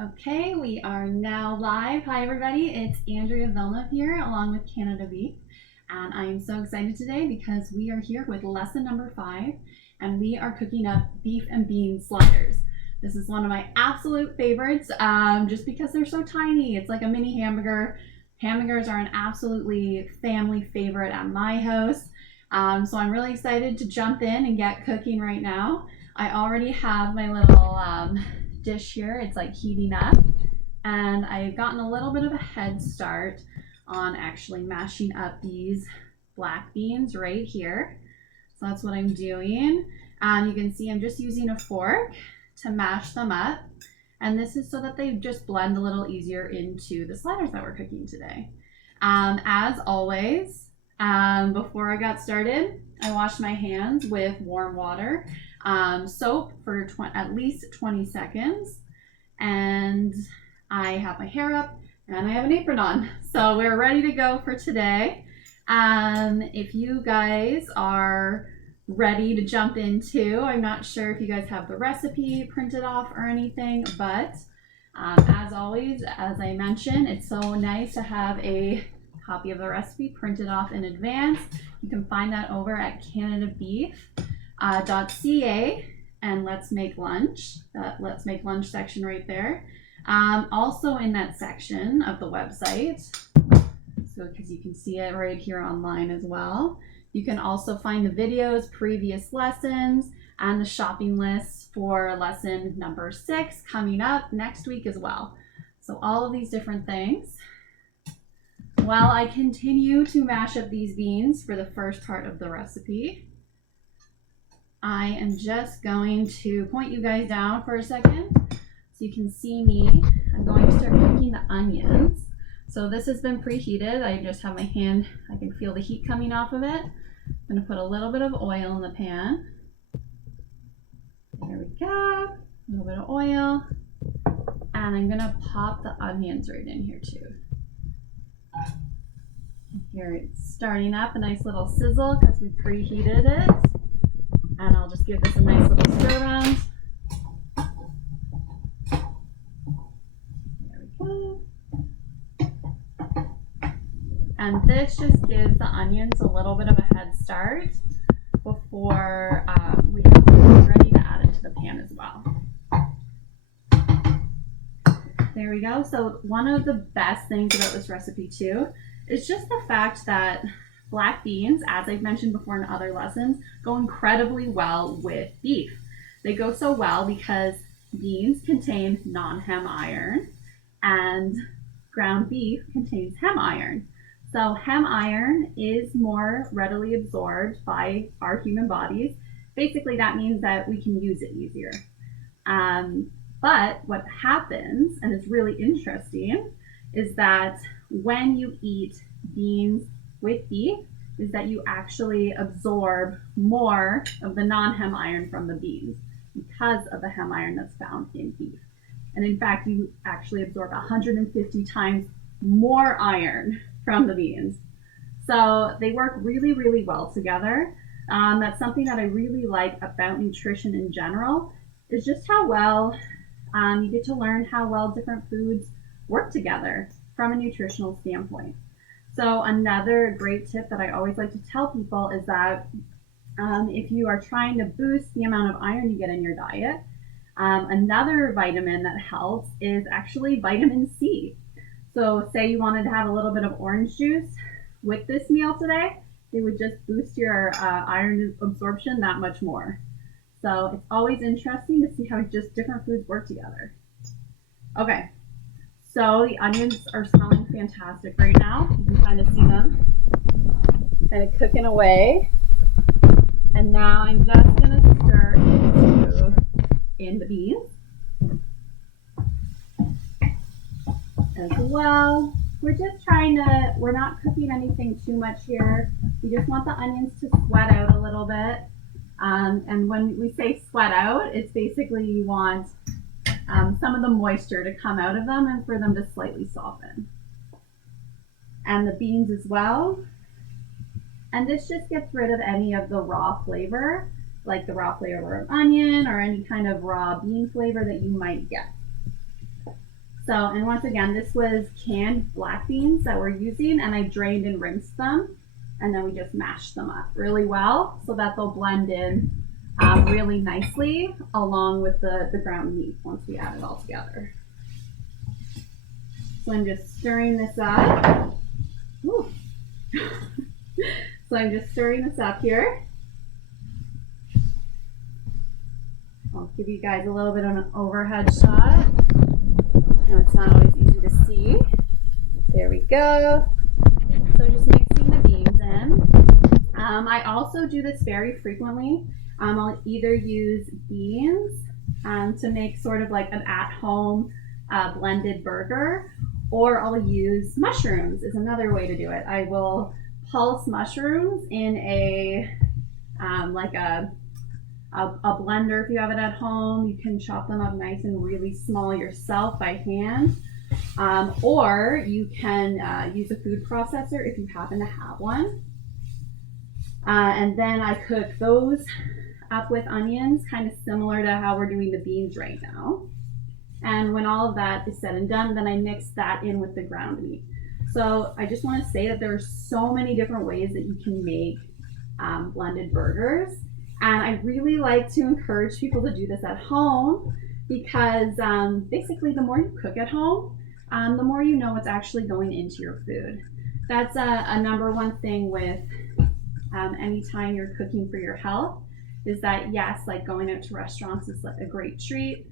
Okay, we are now live. Hi everybody, it's Andrea Villneff here along with Canada Beef. And I am so excited today because we are here with lesson number 5 and we are cooking up beef and bean sliders. This is one of my absolute favorites just because they're so tiny. It's like a mini hamburger. Hamburgers are an absolutely family favorite at my house. So I'm really excited to jump in and get cooking right now. I already have my little dish here. It's like heating up, and I've gotten a little bit of a head start on actually mashing up these black beans right here. So that's what I'm doing. You can see I'm just using a fork to mash them up, and this is so that they just blend a little easier into the sliders that we're cooking today. As always, before I got started, I washed my hands with warm water, soap for at least 20 seconds, and I have my hair up and I have an apron on. So we're ready to go for today. If you guys are ready to jump into, I'm not sure if you guys have the recipe printed off or anything, but as always, as I mentioned, it's so nice to have a copy of the recipe printed off in advance. You can find that over at canadabeef.ca and Let's Make Lunch, that Let's Make Lunch section right there. Also in that section of the website, so because you can see it right here online as well. You can also find the videos, previous lessons, and the shopping lists for lesson number 6 coming up next week as well. So all of these different things. While I continue to mash up these beans for the first part of the recipe, I am just going to point you guys down for a second so you can see me. I'm going to start cooking the onions. So this has been preheated. I just have my hand, I can feel the heat coming off of it. I'm going to put a little bit of oil in the pan. There we go, a little bit of oil. And I'm going to pop the onions right in here too. Here it's starting up, a nice little sizzle because we preheated it. And I'll just give this a nice little stir around. There we go. And this just gives the onions a little bit of a head start before we have it ready to add it to the pan as well. There we go. So one of the best things about this recipe too is just the fact that black beans, as I've mentioned before in other lessons, go incredibly well with beef. They go so well because beans contain non-hem iron and ground beef contains hem iron. So hem iron is more readily absorbed by our human bodies. Basically, that means that we can use it easier. But what happens, and it's really interesting, is that when you eat beans with beef, is that you actually absorb more of the non-hem iron from the beans because of the hem iron that's found in beef. And in fact, you actually absorb 150 times more iron from the beans. So they work really, really well together. That's something that I really like about nutrition in general, is just how well you get to learn how well different foods work together from a nutritional standpoint. So another great tip that I always like to tell people is that if you are trying to boost the amount of iron you get in your diet, another vitamin that helps is actually vitamin C. So say you wanted to have a little bit of orange juice with this meal today, it would just boost your iron absorption that much more. So it's always interesting to see how just different foods work together. Okay. So the onions are smelling fantastic right now. You can kind of see them kind of cooking away. And now I'm just going to stir in the beans as well. We're just we're not cooking anything too much here. We just want the onions to sweat out a little bit. And when we say sweat out, it's basically you want some of the moisture to come out of them and for them to slightly soften. And the beans as well. And this just gets rid of any of the raw flavor, like the raw flavor of onion or any kind of raw bean flavor that you might get. So, and once again, this was canned black beans that we're using, and I drained and rinsed them, and then we just mashed them up really well so that they'll blend in really nicely along with the ground meat once we add it all together. So I'm just stirring this up. Ooh. So I'm just stirring this up here. I'll give you guys a little bit of an overhead shot. Now it's not always easy to see. There we go. So just mixing the beans in. I also do this very frequently. I'll either use beans to make sort of like an at-home blended burger, or I'll use mushrooms is another way to do it. I will pulse mushrooms in a blender if you have it at home. You can chop them up nice and really small yourself by hand, or you can use a food processor if you happen to have one. And then I cook those up with onions, kind of similar to how we're doing the beans right now. And when all of that is said and done, then I mix that in with the ground meat. So I just want to say that there are so many different ways that you can make blended burgers. And I really like to encourage people to do this at home because basically the more you cook at home, the more you know what's actually going into your food. That's a number one thing with anytime you're cooking for your health, is that yes, like going out to restaurants is a great treat,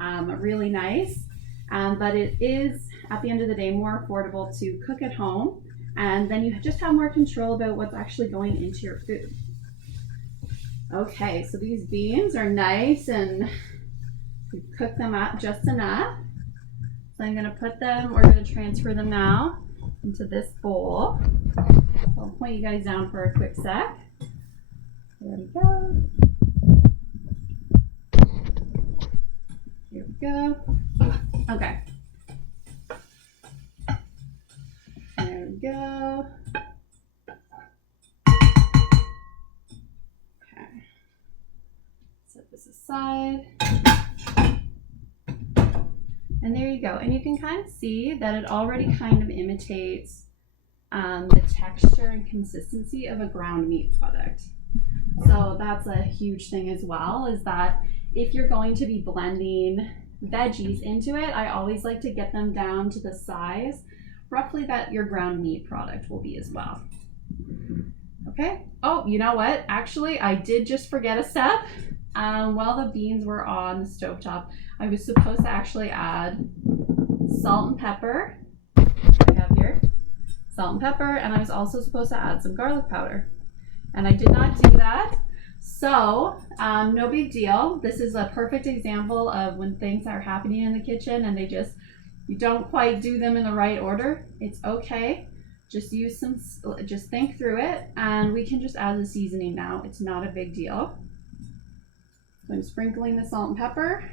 really nice, but it is at the end of the day more affordable to cook at home, and then you just have more control about what's actually going into your food. Okay, so these beans are nice and we cook them up just enough. So I'm going to put them, we're going to transfer them now into this bowl. I'll point you guys down for a quick sec. There we go. Here we go. Okay. There we go. Okay. Set this aside. And there you go. And you can kind of see that it already kind of imitates the texture and consistency of a ground meat product. So that's a huge thing as well, is that if you're going to be blending veggies into it, I always like to get them down to the size roughly that your ground meat product will be as well. Okay. Oh, you know what? Actually, I did just forget a step. While the beans were on the stovetop, I was supposed to actually add salt and pepper. I have here salt and pepper, and I was also supposed to add some garlic powder, and I did not do that. So no big deal. This is a perfect example of when things are happening in the kitchen and you don't quite do them in the right order. It's okay. Just think through it, and we can just add the seasoning now. It's not a big deal. So I'm sprinkling the salt and pepper,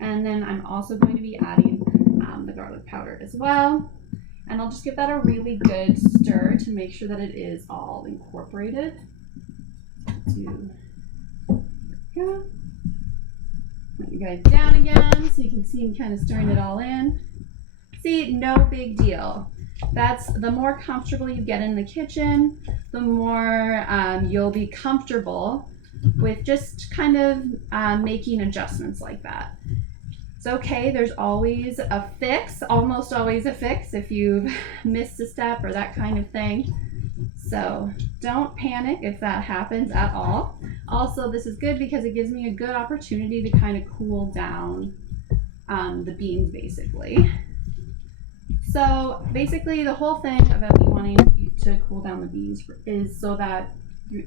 and then I'm also going to be adding the garlic powder as well. And I'll just give that a really good stir to make sure that it is all incorporated. Go. Put you guys down again so you can see me kind of stirring it all in. See, no big deal. That's the more comfortable you get in the kitchen, the more you'll be comfortable with just kind of making adjustments like that. It's okay, there's always a fix, almost always a fix if you've missed a step or that kind of thing. So don't panic if that happens at all. Also, this is good because it gives me a good opportunity to kind of cool down the beans basically. So basically the whole thing about me wanting to cool down the beans is so that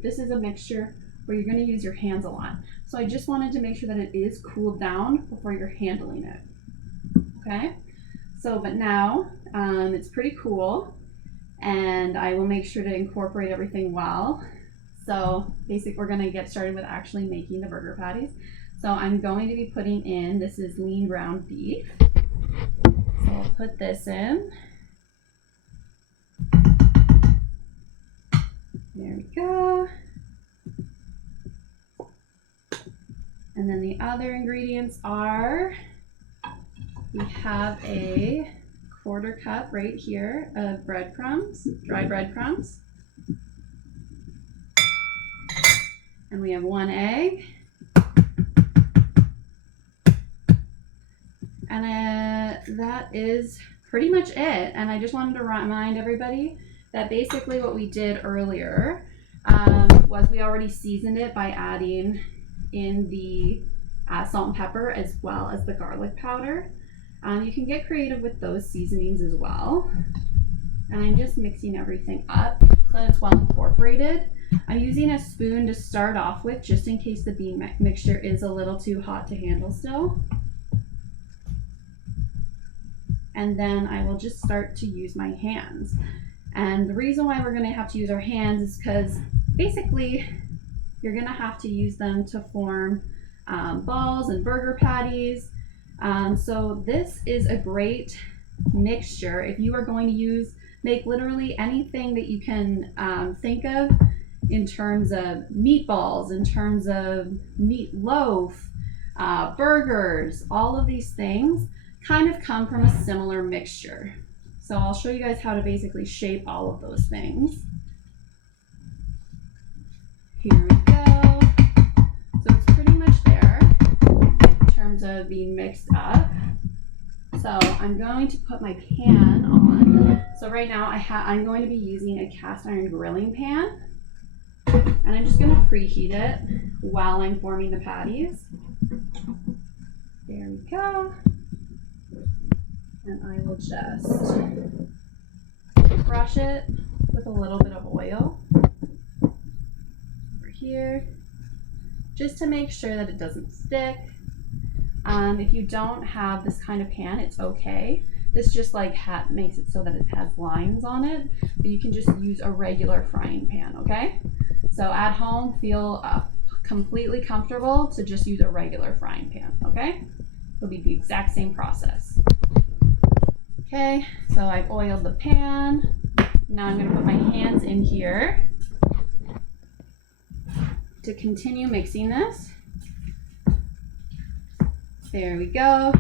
this is a mixture where you're going to use your hands a lot. So I just wanted to make sure that it is cooled down before you're handling it. Okay, so but now it's pretty cool, and I will make sure to incorporate everything well. So basically we're going to get started with actually making the burger patties. So I'm going to be putting in, this is lean ground beef. So I'll put this in. There we go. And then the other ingredients are We have a 1/4 cup right here of breadcrumbs, dry breadcrumbs. And we have 1 egg. And that is pretty much it. And I just wanted to remind everybody that basically what we did earlier was we already seasoned it by adding in the salt and pepper as well as the garlic powder. You can get creative with those seasonings as well. And I'm just mixing everything up so that it's well incorporated. I'm using a spoon to start off with just in case the bean mixture is a little too hot to handle still. And then I will just start to use my hands. And the reason why we're going to have to use our hands is because basically you're going to have to use them to form balls and burger patties. So this is a great mixture if you are going to make literally anything that you can think of in terms of meatballs, in terms of meatloaf, burgers. All of these things kind of come from a similar mixture. So I'll show you guys how to basically shape all of those things. Here we go. So it's pretty much there in terms of being mixed up. So I'm going to put my pan on. So right now I'm going to be using a cast iron grilling pan. And I'm just going to preheat it while I'm forming the patties. There we go. And I will just brush it with a little bit of oil over here, just to make sure that it doesn't stick. If you don't have this kind of pan, it's okay. This just like makes it so that it has lines on it, but you can just use a regular frying pan, okay? So at home, feel completely comfortable to just use a regular frying pan, okay? It'll be the exact same process. Okay, so I've oiled the pan. Now I'm going to put my hands in here to continue mixing this. There we go.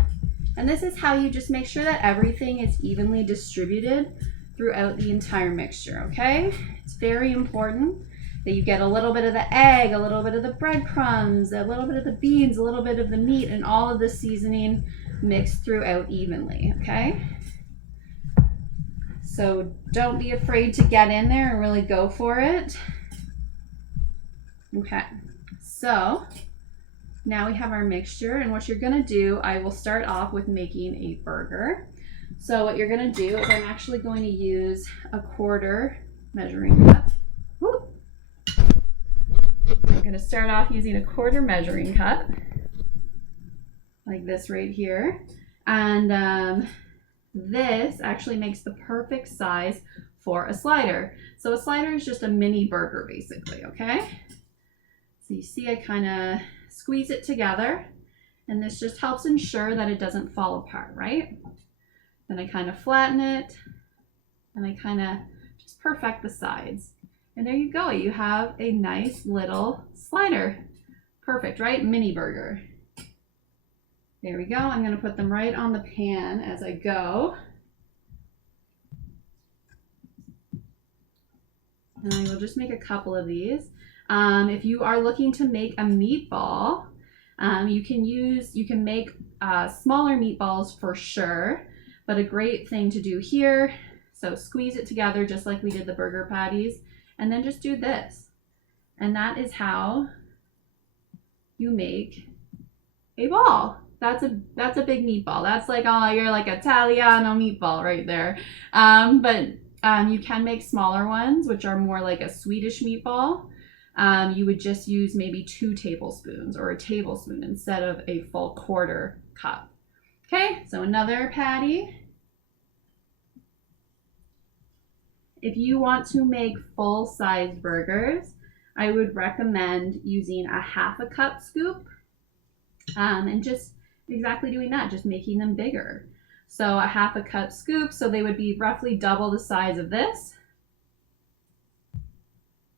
And this is how you just make sure that everything is evenly distributed throughout the entire mixture, okay? It's very important that you get a little bit of the egg, a little bit of the breadcrumbs, a little bit of the beans, a little bit of the meat, and all of the seasoning mixed throughout evenly, okay? So don't be afraid to get in there and really go for it. Okay, so now we have our mixture, and what you're gonna do, I will start off with making a burger. So what you're gonna do is I'm actually going to use a 1/4 measuring cup. Woo. I'm gonna start off using a 1/4 measuring cup, like this right here. And this actually makes the perfect size for a slider. So a slider is just a mini burger basically, okay? So you see I kind of squeeze it together, and this just helps ensure that it doesn't fall apart, right? Then I kind of flatten it, and I kind of just perfect the sides. And there you go, you have a nice little slider. Perfect, right? Mini burger. There we go. I'm going to put them right on the pan as I go. And I will just make a couple of these. If you are looking to make a meatball, you can make smaller meatballs for sure, but a great thing to do here, so squeeze it together just like we did the burger patties, and then just do this. And that is how you make a ball. That's a big meatball. That's like, oh, you're like Italiano meatball right there. But you can make smaller ones, which are more like a Swedish meatball. You would just use maybe 2 tablespoons or a tablespoon instead of a full 1/4 cup. Okay, so another patty. If you want to make full-size burgers, I would recommend using a 1/2 cup scoop, and just exactly doing that, just making them bigger. So a 1/2 cup scoop, so they would be roughly double the size of this.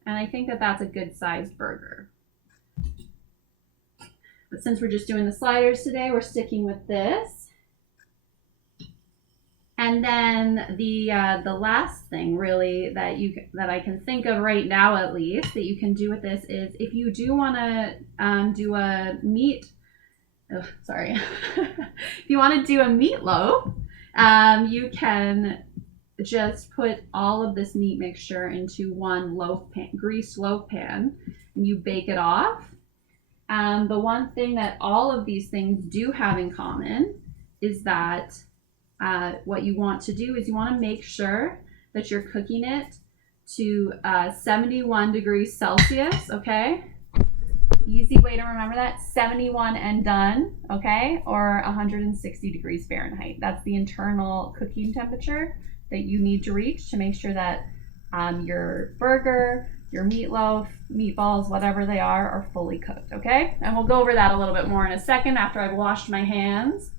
And I think that that's a good sized burger. But since we're just doing the sliders today, we're sticking with this. And then the last thing really that I can think of right now, at least, that you can do with this is if you do want to do a meat. Oh, sorry. If you want to do a meatloaf, you can just put all of this meat mixture into one greased loaf pan, and you bake it off. The one thing that all of these things do have in common is that what you want to do is you want to make sure that you're cooking it to 71 degrees Celsius, okay? Easy way to remember that, 71 and done, okay? Or 160 degrees Fahrenheit. That's the internal cooking temperature that you need to reach to make sure that your burger, your meatloaf, meatballs, whatever they are fully cooked, okay? And we'll go over that a little bit more in a second after I've washed my hands.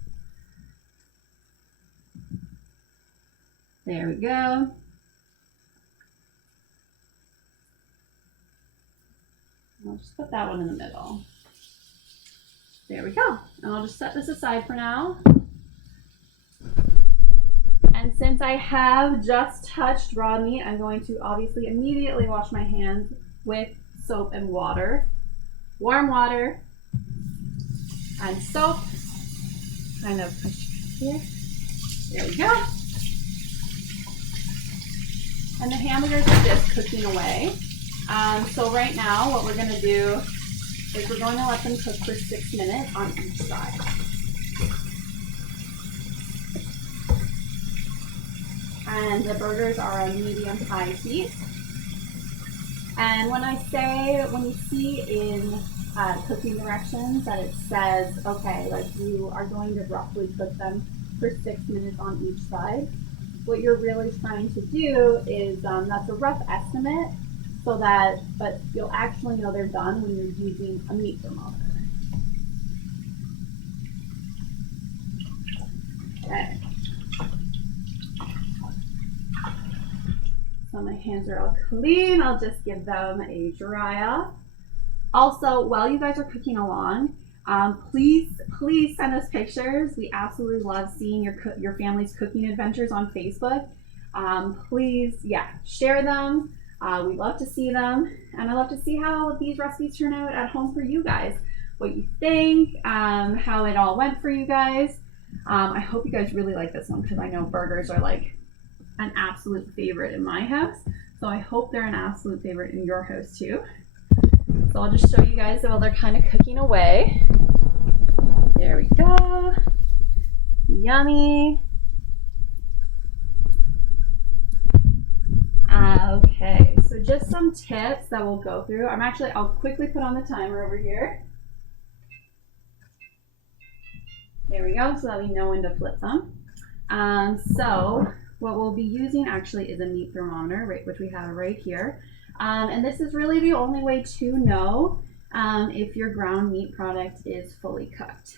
There we go. I'll just put that one in the middle. There we go. And I'll just set this aside for now. And since I have just touched raw meat, I'm going to obviously immediately wash my hands with soap and water. Warm water and soap. Kind of push here. There we go. And the hamburgers are just cooking away. So right now, what we're going to do is we're going to let them cook for 6 minutes on each side. And the burgers are on medium-high heat. And when you see in cooking directions that it says, okay, like you are going to roughly cook them for 6 minutes on each side, what you're really trying to do is, that's a rough estimate, but you'll actually know they're done when you're using a meat thermometer. Okay. So my hands are all clean. I'll just give them a dry off. Also, while you guys are cooking along, please send us pictures. We absolutely love seeing your family's cooking adventures on Facebook. Please, share them. We love to see them, and I love to see how these recipes turn out at home for you guys. What you think, how it all went for you guys. I hope you guys really like this one because I know burgers are like an absolute favorite in my house. So I hope they're an absolute favorite in your house too. So I'll just show you guys while they're kind of cooking away. There we go. Yummy. Okay, so just some tips that we'll go through. I'll quickly put on the timer over here. There we go, so that we know when to flip them. So what we'll be using actually is a meat thermometer, which we have right here. And this is really the only way to know if your ground meat product is fully cooked.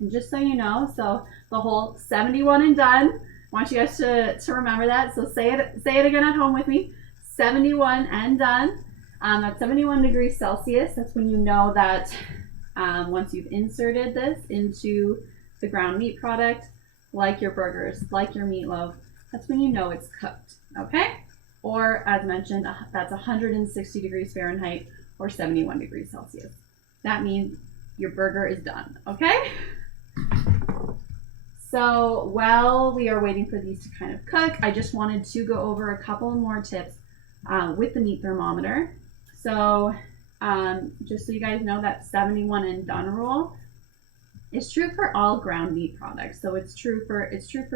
And just so you know, so the whole 71 and done, I want you guys to remember that. So say it again at home with me. 71 and done. That's 71 degrees Celsius. That's when you know that once you've inserted this into the ground meat product, like your burgers, like your meatloaf, that's when you know it's cooked, okay? Or as mentioned, that's 160 degrees Fahrenheit or 71 degrees Celsius. That means your burger is done, okay? So while we are waiting for these to kind of cook, I just wanted to go over a couple more tips with the meat thermometer. So just so you guys know, that 71 and done rule is true for all ground meat products. So it's true for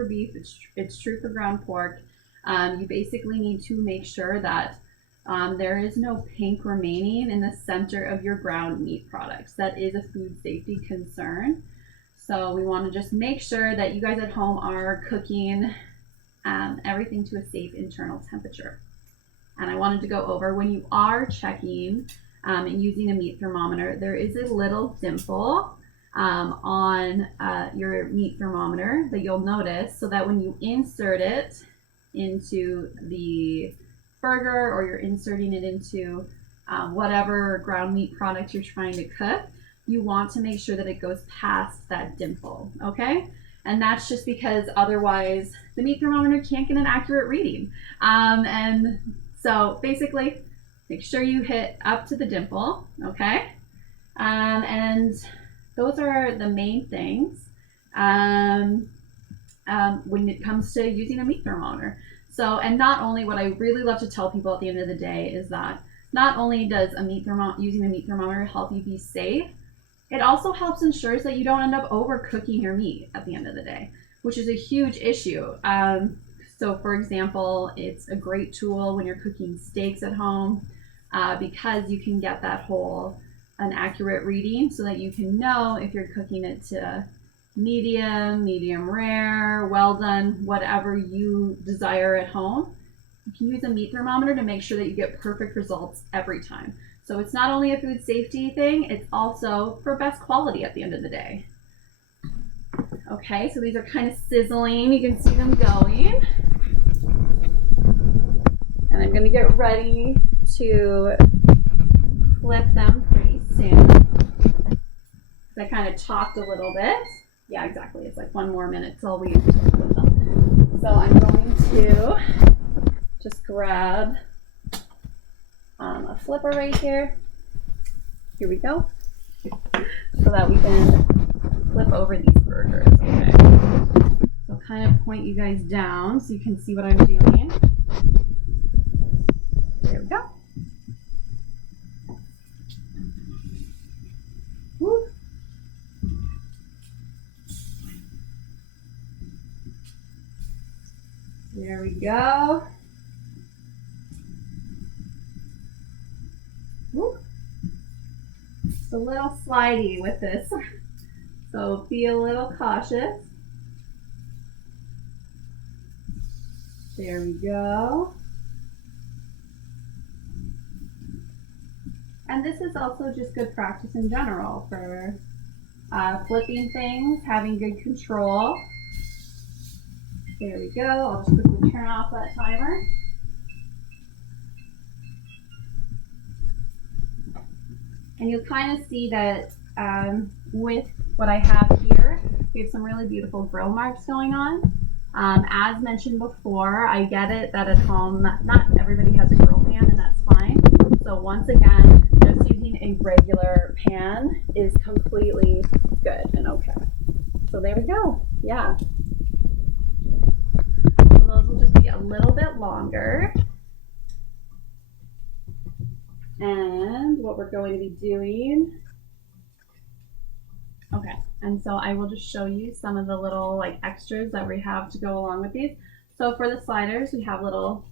beef, it's true for ground pork. You basically need to make sure that there is no pink remaining in the center of your ground meat products. That is a food safety concern. So we want to just make sure that you guys at home are cooking everything to a safe internal temperature. And I wanted to go over, when you are checking and using a meat thermometer, there is a little dimple on your meat thermometer that you'll notice, so that when you insert it into the burger or you're inserting it into whatever ground meat product you're trying to cook, you want to make sure that it goes past that dimple, okay? And that's just because otherwise the meat thermometer can't get an accurate reading. And so basically, make sure you hit up to the dimple, okay? And those are the main things when it comes to using a meat thermometer. So, and not only, what I really love to tell people at the end of the day is that not only does using a meat thermometer help you be safe, it also helps ensures that you don't end up overcooking your meat at the end of the day, which is a huge issue. So for example, it's a great tool when you're cooking steaks at home because you can get an accurate reading so that you can know if you're cooking it to medium rare, well done, whatever you desire at home. You can use a meat thermometer to make sure that you get perfect results every time. So it's not only a food safety thing, it's also for best quality at the end of the day. Okay, so these are kind of sizzling. You can see them going. And I'm gonna get ready to flip them pretty soon. I kind of talked a little bit. Yeah, exactly. It's like 1 more minute till we flip them. So I'm going to just grab a flipper right here. Here we go. So that we can flip over these burgers. Okay. So I'll kind of point you guys down so you can see what I'm doing. There we go. Woo. There we go. Woo. It's a little slidey with this, so be a little cautious. There we go. And this is also just good practice in general for flipping things, having good control. There we go. I'll just quickly turn off that timer. And you'll kind of see that with what I have here, we have some really beautiful grill marks going on. As mentioned before, I get it that at home, not everybody has a grill pan, and that's fine. So once again, just using a regular pan is completely good and okay. So there we go. Yeah. So those will just be a little bit longer. And what we're going to be doing, okay, and so I will just show you some of the little like extras that we have to go along with these. So for the sliders, we have little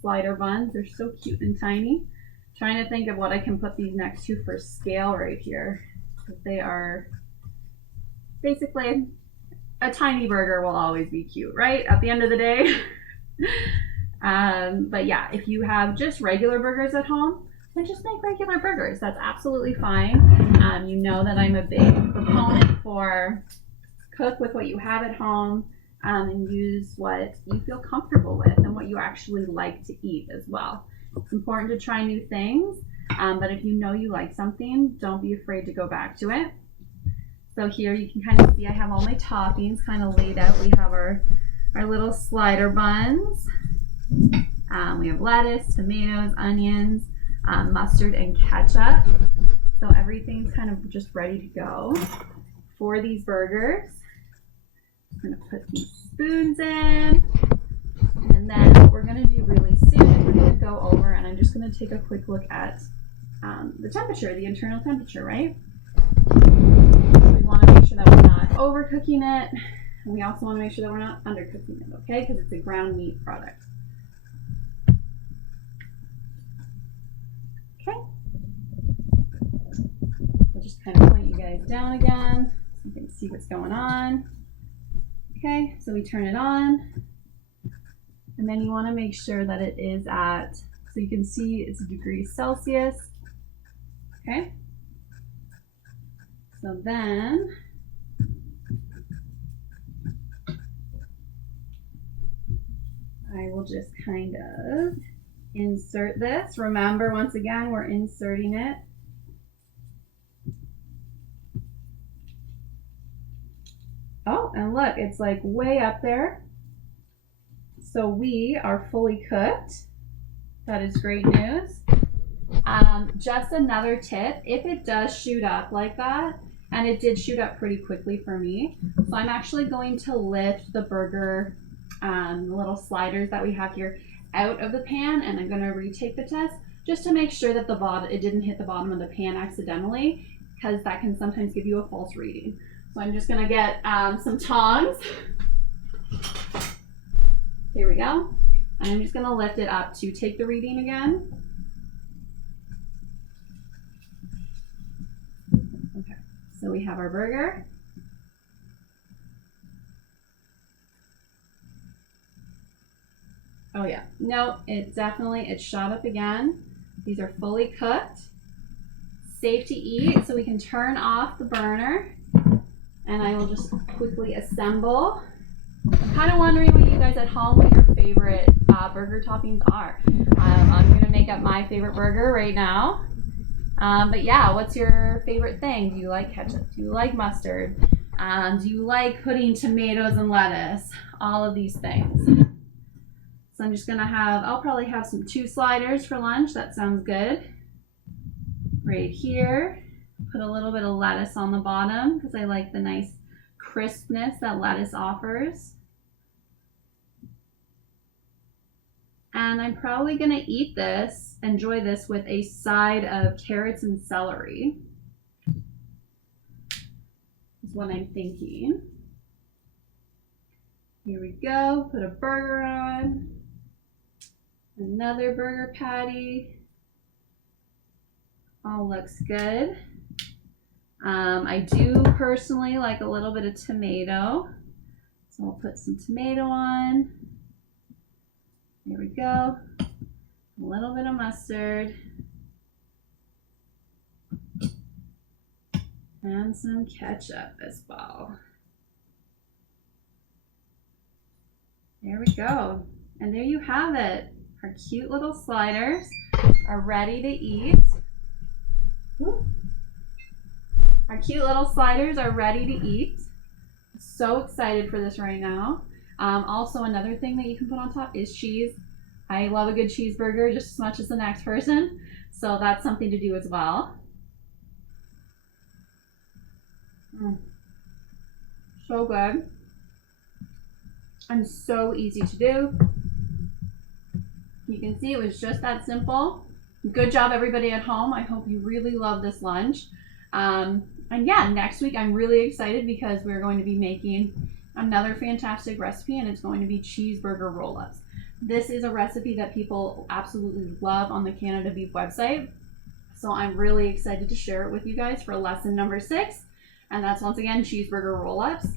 slider buns. They're so cute and tiny. Trying to think of what I can put these next to for scale right here. They are basically, a tiny burger will always be cute, right? At the end of the day. But yeah, if you have just regular burgers at home, then just make regular burgers. That's absolutely fine. You know that I'm a big proponent for cook with what you have at home and use what you feel comfortable with and what you actually like to eat as well. It's important to try new things, but if you know you like something, don't be afraid to go back to it. So here you can kind of see I have all my toppings kind of laid out. We have our little slider buns. We have lettuce, tomatoes, onions, mustard, and ketchup. So everything's kind of just ready to go for these burgers. I'm going to put these spoons in. And then what we're going to do really soon is we're going to go over and I'm just going to take a quick look at the temperature, the internal temperature, right? We want to make sure that we're not overcooking it. And we also want to make sure that we're not undercooking it, okay? Because it's a ground meat product. Okay. We'll just kind of point you guys down again so you can see what's going on. Okay, so we turn it on. And then you want to make sure that it is at, so you can see it's degrees Celsius. Okay. So then I will just kind of insert this. Remember, once again, we're inserting it Oh, and look, it's like way up there. So we are fully cooked. That is great news. Just another tip, if it does shoot up like that, and it did shoot up pretty quickly for me, so I'm actually going to lift the burger, the little sliders that we have here, out of the pan, and I'm going to retake the test just to make sure that it didn't hit the bottom of the pan accidentally, because that can sometimes give you a false reading. So I'm just going to get some tongs. Here we go. And I'm just going to lift it up to take the reading again. Okay, so we have our burger. Oh yeah, no, it shot up again. These are fully cooked, safe to eat, so we can turn off the burner. And I will just quickly assemble. I'm kind of wondering what you guys at home, what your favorite burger toppings are. I'm gonna make up my favorite burger right now. But yeah, what's your favorite thing? Do you like ketchup? Do you like mustard? Do you like putting tomatoes and lettuce? All of these things. So I'm just gonna I'll probably have some 2 sliders for lunch. That sounds good. Right here, put a little bit of lettuce on the bottom because I like the nice crispness that lettuce offers. And I'm probably gonna enjoy this with a side of carrots and celery. Is what I'm thinking. Here we go, put a burger on. Another burger patty. All looks good. I do personally like a little bit of tomato. So I'll put some tomato on. Here we go. A little bit of mustard. And some ketchup as well. There we go. And there you have it. Our cute little sliders are ready to eat. Our cute little sliders are ready to eat. So excited for this right now. Also, another thing that you can put on top is cheese. I love a good cheeseburger just as much as the next person. So that's something to do as well. So good. And so easy to do. You can see it was just that simple. Good job, everybody at home. I hope you really love this lunch. And yeah, next week I'm really excited because we're going to be making another fantastic recipe, and it's going to be cheeseburger roll-ups. This is a recipe that people absolutely love on the Canada Beef website. So I'm really excited to share it with you guys for lesson number 6. And that's once again cheeseburger roll-ups.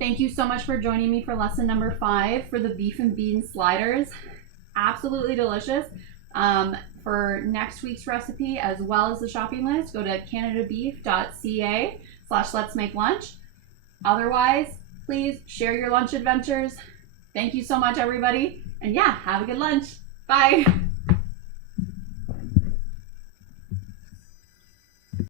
Thank you so much for joining me for lesson number 5 for the beef and bean sliders. Absolutely delicious. For next week's recipe, as well as the shopping list, go to canadabeef.ca/letsmakelunch. Otherwise, please share your lunch adventures. Thank you so much, everybody. And yeah, have a good lunch. Bye.